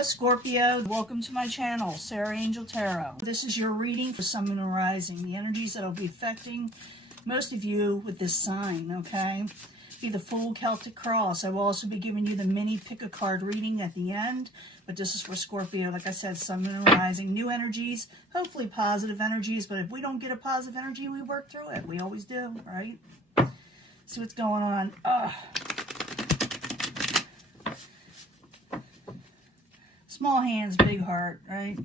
Hello Scorpio, welcome to my channel, Sarah Angel Tarot. This is your reading for Sun, Moon, and Rising, the energies that will be affecting most of you with this sign, okay? Be the Fool, Celtic Cross. I will also be giving you the mini pick a card reading at the end, but this is for Scorpio. Like I said, Sun, Moon, and Rising, new energies, hopefully positive energies, but if we don't get a positive energy, we work through it. We always do, right? See what's going on. Small hands, big heart, right?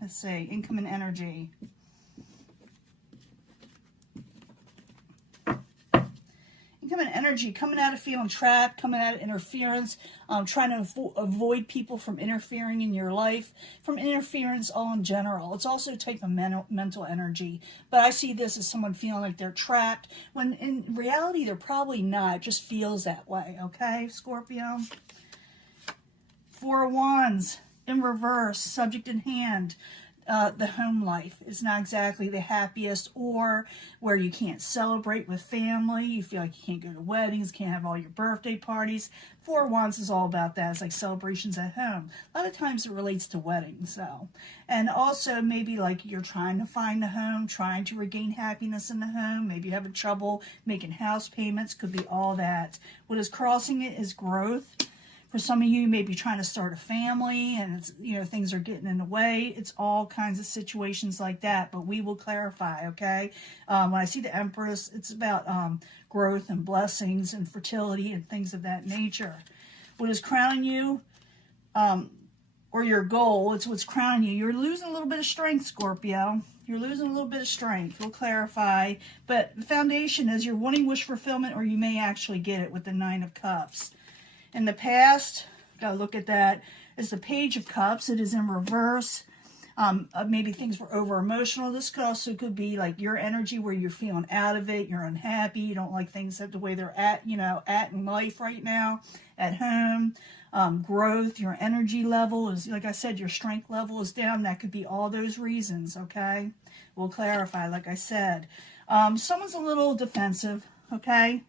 Let's see, incoming energy. Incoming energy, coming out of feeling trapped, coming out of interference, trying to avoid people from interfering in your life, from interference all in general. It's also a type of mental energy. But I see this as someone feeling like they're trapped, when in reality they're probably not. It just feels that way, okay, Scorpio? Four of Wands in reverse, subject in hand. The home life is not exactly the happiest, or where you can't celebrate with family. You feel like you can't go to weddings, can't have all your birthday parties. Four of Wands is all about that. It's like celebrations at home. A lot of times it relates to weddings, though. And also maybe like you're trying to find a home, trying to regain happiness in the home. Maybe you're having trouble making house payments. Could be all that. What is crossing it is growth. For some of you, you may be trying to start a family and it's, you know, things are getting in the way. It's all kinds of situations like that, but we will clarify, okay? When I see the Empress, it's about growth and blessings and fertility and things of that nature. What is crowning you, or your goal, it's what's crowning you. You're losing a little bit of strength, Scorpio. You're losing a little bit of strength. We'll clarify. But the foundation is you're wanting wish fulfillment, or you may actually get it with the Nine of Cups. In the past, gotta look at that, is the Page of Cups. It is in reverse. Maybe things were over emotional. This could be like your energy where you're feeling out of it, you're unhappy, you don't like things the way they're at, at in life right now, at home. Growth, your energy level is, like I said, your strength level is down. That could be all those reasons, okay? We'll clarify, like I said. Someone's a little defensive, okay?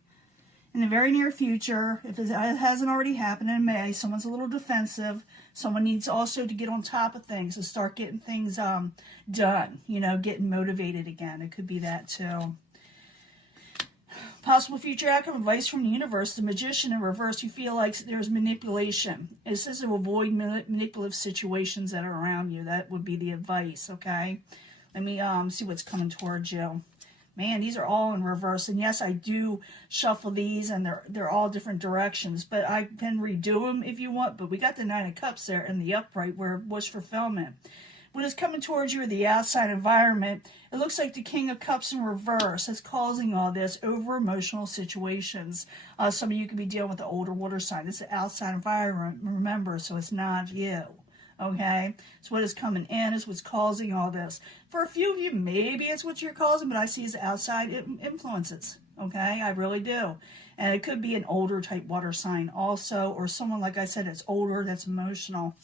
In the very near future, if it hasn't already happened in May, someone's a little defensive. Someone needs also to get on top of things and start getting things done, getting motivated again. It could be that too. Possible future outcome, advice from the universe. The Magician in reverse, you feel like there's manipulation. It says to avoid manipulative situations that are around you. That would be the advice, okay? Let me see what's coming towards you. Man, these are all in reverse. And yes, I do shuffle these, and they're all different directions. But I can redo them if you want. But we got the Nine of Cups there in the upright where wish fulfillment. What is coming towards you, the outside environment, it looks like the King of Cups in reverse is causing all this over emotional situations. Some of you could be dealing with the older water sign. It's the outside environment, remember, so it's not you. Okay, so what is coming in is what's causing all this. For a few of you, maybe it's what you're causing, but I see as outside influences. Okay, I really do. And it could be an older type water sign also, or someone, like I said, that's older, that's emotional.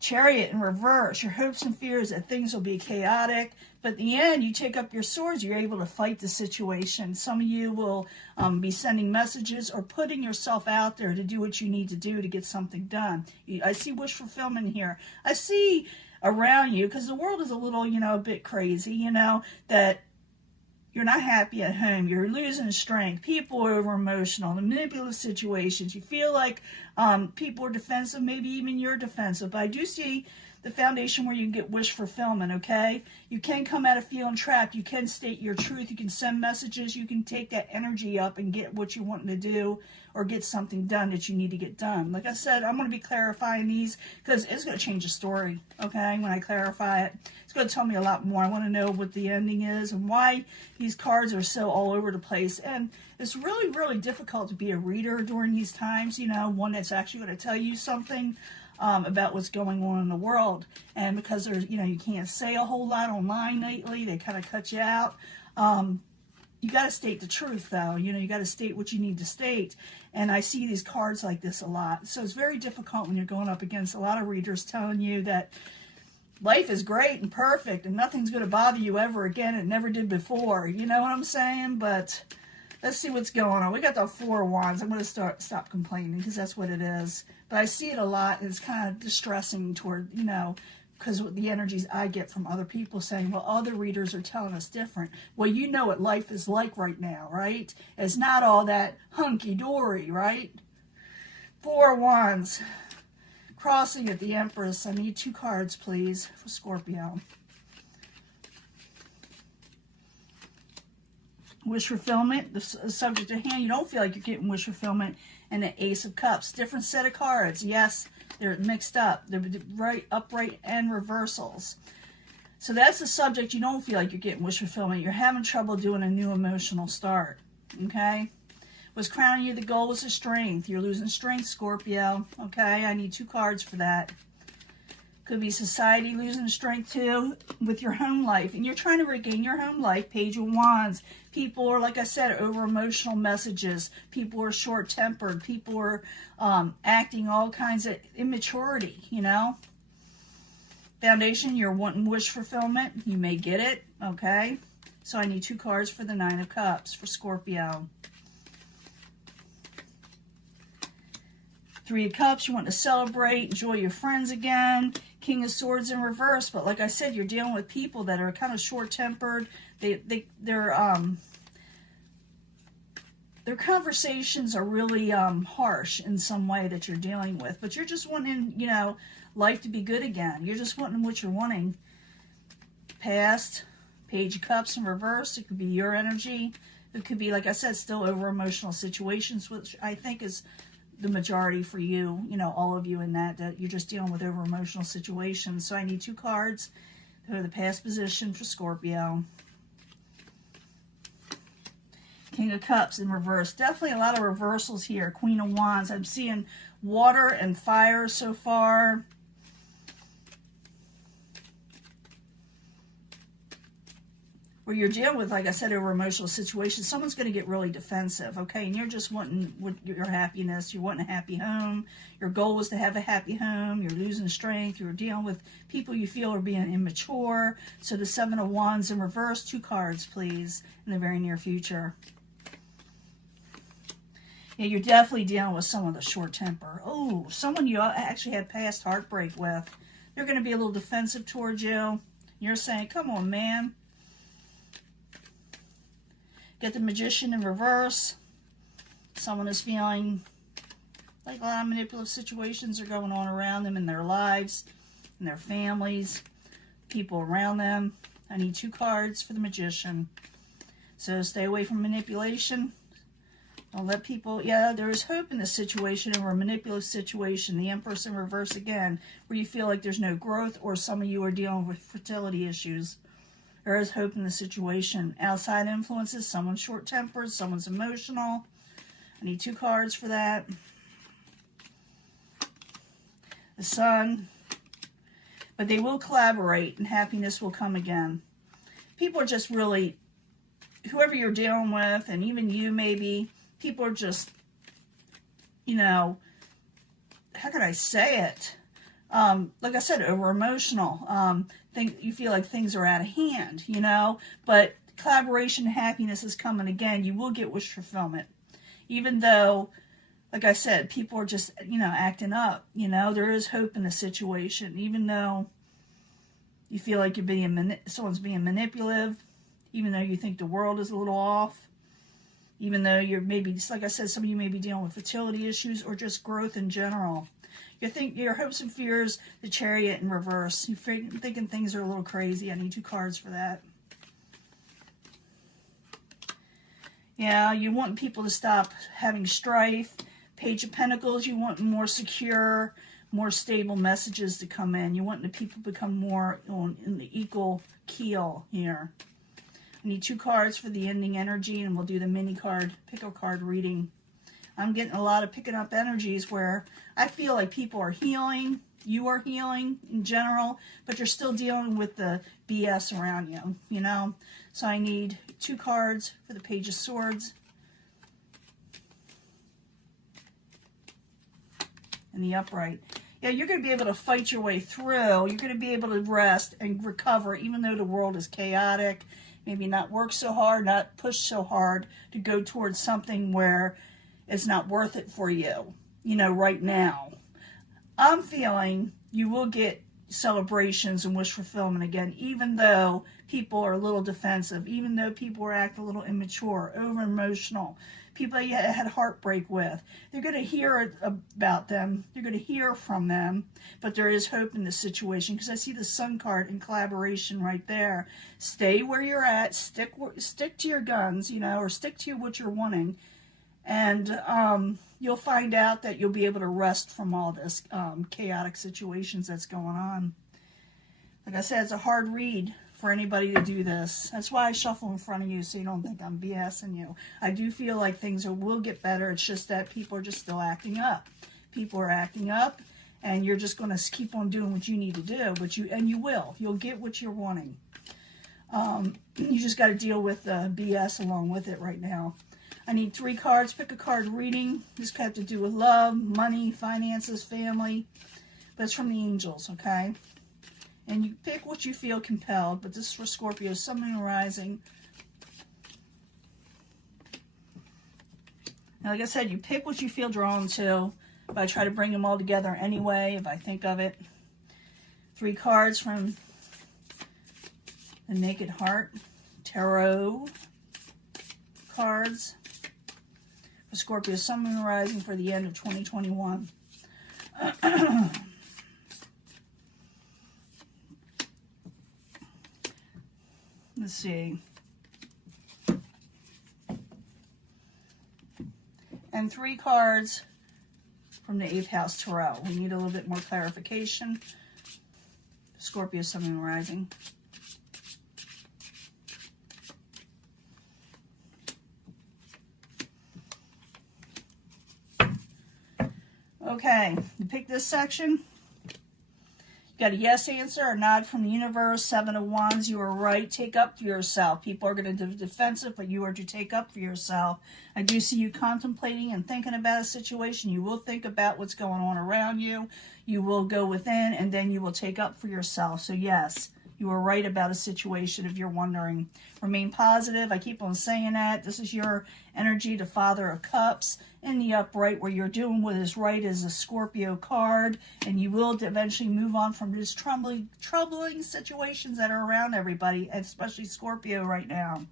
Chariot in reverse, your hopes and fears that things will be chaotic, but in the end, you take up your swords, you're able to fight the situation. Some of you will be sending messages or putting yourself out there to do what you need to do to get something done. I see wish fulfillment here. I see around you, because the world is a little, a bit crazy, that you're not happy at home. You're losing strength. People are over emotional. The manipulative situations. You feel like people are defensive. Maybe even you're defensive. But I do see the foundation where you can get wish fulfillment, okay? You can come out of feeling trapped. You can state your truth. You can send messages. You can take that energy up and get what you want to do, or get something done that you need to get done. Like I said, I'm going to be clarifying these because it's going to change the story, okay? When I clarify it, it's going to tell me a lot more. I want to know what the ending is and why these cards are so all over the place. And it's really, really difficult to be a reader during these times, one that's actually going to tell you something about what's going on in the world. And because there's, you can't say a whole lot online lately, they kind of cut you out. You got to state the truth, though. You got to state what you need to state. And I see these cards like this a lot. So it's very difficult when you're going up against a lot of readers telling you that life is great and perfect and nothing's going to bother you ever again. It never did before. You know what I'm saying? But Let's see what's going on. We got the Four of Wands. I'm going to stop complaining because that's what it is. But I see it a lot. And it's kind of distressing toward, you know, because the energies I get from other people saying, well, other readers are telling us different. Well, you know what life is like right now, right? It's not all that hunky-dory, right? Four of Wands. Crossing at the Empress. I need 2 cards, please, for Scorpio. Wish fulfillment, the subject at hand. You don't feel like you're getting wish fulfillment. And the Ace of Cups. Different set of cards. Yes, they're mixed up. They're right, upright, and reversals. So that's the subject. You don't feel like you're getting wish fulfillment. You're having trouble doing a new emotional start. Okay? Was crowning you the goal was the strength. You're losing strength, Scorpio. Okay? I need 2 cards for that. Could be society losing strength too with your home life. And you're trying to regain your home life. Page of Wands. People are, like I said, over emotional messages. People are short-tempered. People are acting all kinds of immaturity, you know. Foundation, you're wanting wish fulfillment. You may get it, okay. So I need 2 cards for the Nine of Cups for Scorpio. 3 of Cups, you want to celebrate, enjoy your friends again. King of Swords in reverse, but like I said, you're dealing with people that are kind of short-tempered. Their conversations are really harsh in some way that you're dealing with, but you're just wanting, you know, life to be good again. You're just wanting what you're wanting. Past, Page of Cups in reverse. It could be your energy. It could be, like I said, still over emotional situations, which I think is the majority for you, you know, all of you in that you're just dealing with over emotional situations. So I need 2 cards for the past position for Scorpio. King of Cups in reverse. Definitely a lot of reversals here. Queen of Wands. I'm seeing water and fire so far. Where you're dealing with, like I said, over emotional situations, someone's going to get really defensive, okay? And you're just wanting your happiness. You're wanting a happy home. Your goal was to have a happy home. You're losing strength. You're dealing with people you feel are being immature. So the 7 of Wands in reverse, 2 cards, please, in the very near future. Yeah, you're definitely dealing with someone with a short temper. Oh, someone you actually had past heartbreak with. They're going to be a little defensive towards you. You're saying, come on, man. Get the Magician in reverse. Someone is feeling like a lot of manipulative situations are going on around them in their lives, in their families, people around them. I need 2 cards for the Magician. So stay away from manipulation. Don't let people, yeah, there is hope in this situation or a manipulative situation. The Empress in reverse again, where you feel like there's no growth or some of you are dealing with fertility issues. There is hope in the situation. Outside influences, someone's short-tempered, someone's emotional. I need 2 cards for that. The Sun. But they will collaborate and happiness will come again. People are just really, whoever you're dealing with, and even you maybe, people are just, you know, how can I say it? Like I said, over emotional. You feel like things are out of hand, you know, but collaboration and happiness is coming again. You will get wish fulfillment, even though, like I said, people are just, you know, acting up. You know, there is hope in the situation, even though you feel like someone's being manipulative, even though you think the world is a little off, even though you're maybe, just like I said, some of you may be dealing with fertility issues or just growth in general. You think your hopes and fears, the Chariot in reverse. You're thinking things are a little crazy. I need 2 cards for that. Yeah, you want people to stop having strife. Page of Pentacles, you want more secure, more stable messages to come in. You want the people to become more in the equal keel here. I need 2 cards for the ending energy, and we'll do the mini card, pick a card reading. I'm getting a lot of picking up energies where I feel like people are healing, you are healing in general, but you're still dealing with the BS around you, you know? So I need 2 cards for the Page of Swords and the upright. Yeah, you're going to be able to fight your way through. You're going to be able to rest and recover, even though the world is chaotic maybe not work so hard, not push so hard to go towards something where it's not worth it for you, you know, right now. I'm feeling you will get celebrations and wish fulfillment again, even though people are a little defensive, even though people are acting a little immature, over emotional, people you had heartbreak with. They're going to hear about them. They're going to hear from them, but there is hope in this situation because I see the Sun card in collaboration right there. Stay where you're at. Stick to your guns, you know, or stick to what you're wanting, and you'll find out that you'll be able to rest from all this chaotic situations that's going on. Like I said, it's a hard read for anybody to do this. That's why I shuffle in front of you so you don't think I'm BSing you. I do feel like things will get better. It's just that people are just still acting up. People are acting up, and you're just going to keep on doing what you need to do. But you will. You'll get what you're wanting. You just got to deal with the BS along with it right now. I need 3 cards. Pick a card reading. This could have to do with love, money, finances, family. But it's from the angels, okay? And you pick what you feel compelled. But this is for Scorpio, Sun, Moon, Rising. Now, like I said, you pick what you feel drawn to. But I try to bring them all together anyway, if I think of it. 3 cards from the Naked Heart. Tarot cards. For Scorpio, Sun, Moon, Rising for the end of 2021. Let's see. And 3 cards from the 8th House Tarot. We need a little bit more clarification. Scorpio, Sun, Moon, Rising. Okay, you pick this section. You got a yes answer or nod from the universe. 7 of Wands, you are right. Take up for yourself. People are going to be defensive, but you are to take up for yourself. I do see you contemplating and thinking about a situation. You will think about what's going on around you. You will go within, and then you will take up for yourself. So yes, you are right about a situation if you're wondering. Remain positive. I keep on saying that. This is your energy, the Father of Cups. In the upright, where you're doing what is right, is a Scorpio card. And you will eventually move on from these troubling situations that are around everybody, especially Scorpio right now.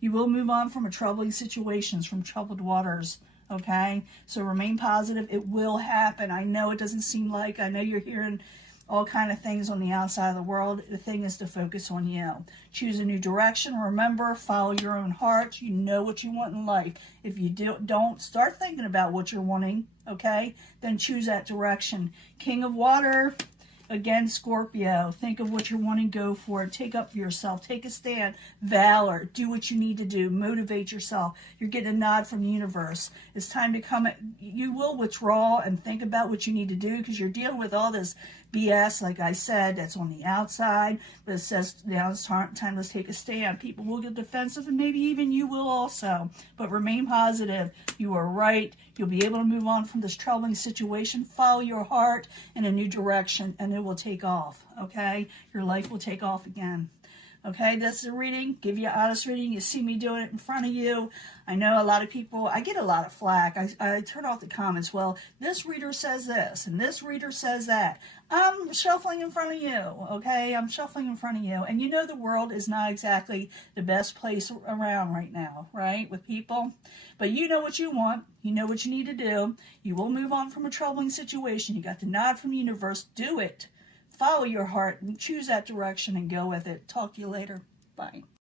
You will move on from troubling situations, from troubled waters. Okay? So remain positive. It will happen. I know it doesn't seem like. I know you're hearing all kind of things on the outside of the world. The thing is to focus on you. Choose a new direction. Remember, follow your own heart. You know what you want in life. If you don't start thinking about what you're wanting, okay, then choose that direction. King of Water, again, Scorpio. Think of what you're wanting, go for it. Take up for yourself. Take a stand. Valor. Do what you need to do. Motivate yourself. You're getting a nod from the universe. It's time to come. You will withdraw and think about what you need to do because you're dealing with all this BS, like I said, that's on the outside. But it says now it's time to take a stand. People will get defensive, and maybe even you will also. But remain positive. You are right. You'll be able to move on from this troubling situation. Follow your heart in a new direction, and it will take off, okay? Your life will take off again. Okay, that's the reading. Give you an honest reading. You see me doing it in front of you. I know a lot of people, I get a lot of flack. I turn off the comments. Well, this reader says this, and this reader says that. I'm shuffling in front of you, okay? I'm shuffling in front of you. And you know the world is not exactly the best place around right now, right, with people? But you know what you want. You know what you need to do. You will move on from a troubling situation. You got the nod from the universe. Do it. Follow your heart and choose that direction and go with it. Talk to you later. Bye.